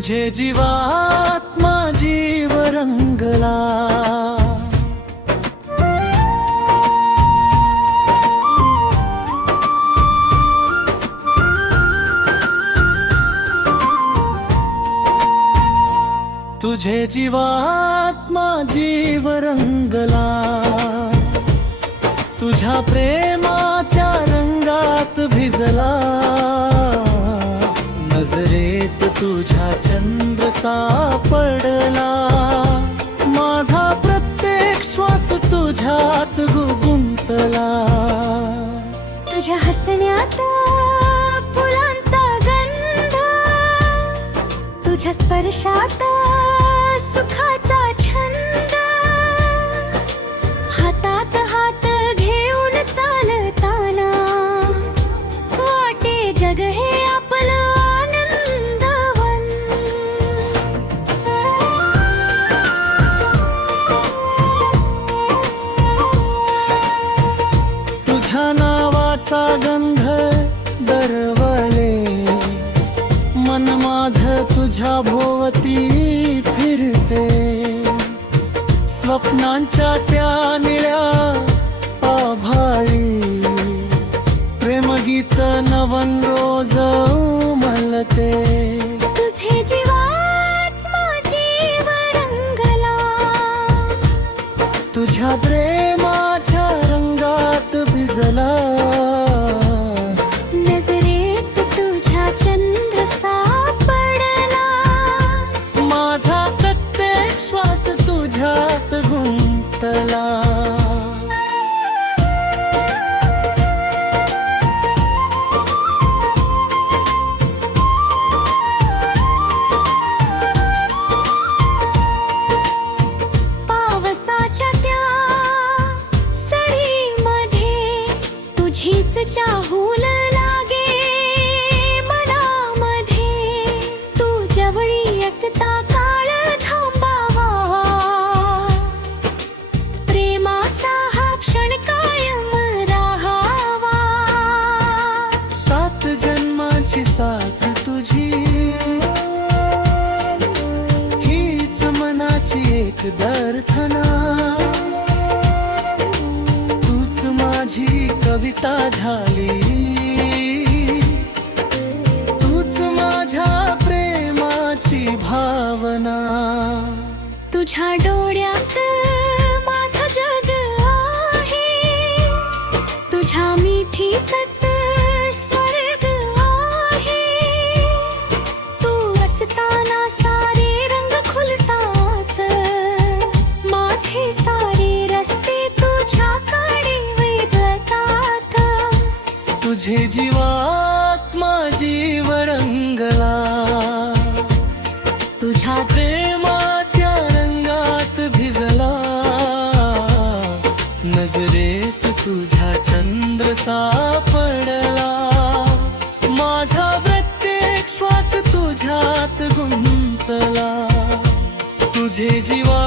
तुझे जीवात जीव रंगला। तुझे जीवात जीव रंगला, तुझ्या प्रेमाच्या रंगात भिजला। नजरेत तुझ्या चंद्र सापडला, माझा प्रत्येक श्वास तुझ्यात गुंतला। तुझ्या हसण्यात फुलांचा गंध, तुझ्या स्पर्शात सुखाचा छंद। हातात हात घेऊन चालताना वाटे जग हे आपलं आनंदवन। तुझ्या नावाचा गंध दरवळे, मन माझं तुझ्या भोवती फिरते। स्वप्नांच्या त्या निळ्या आभाळी, प्रेमगीत नवन रोज उमलते। तुझे जीवात जीव रंगला, तुझ्या प्रेमाच्या रंगात भिजला। नजरेत तुझ्या चंद्र सापडला, माझा प्रत्येक श्वास तुझ्यात गुंतला। पावसाच्या त्या सरीमध्ये तुझीच चाहूल लागे मनामध्ये। तू जवळी असता काळ थांबावा, प्रेमाचा हा क्षण कायम राहावा। 7 जन्माची साथ तुझी, हीच मनाची एक दर्शना। तूच माझी कविता झाली, तूच माझ्या प्रेमाची भावना। तुझ्या डोळ्यात माझं जग आहे, तुझ्या मिठीतच स्वर्ग आहे। तू असताना सारे रंग खुलतात, माझे सारे रस्ते तुझ्याकडे वेधतात। तुझे जीवात जीव रंगला, तुझ्या प्रेमाच्या रंगात भिजला। नजरेत तुझ्या चंद्र सापडला, माझा प्रत्येक श्वास तुझ्यात गुंतला। तुझे जीवा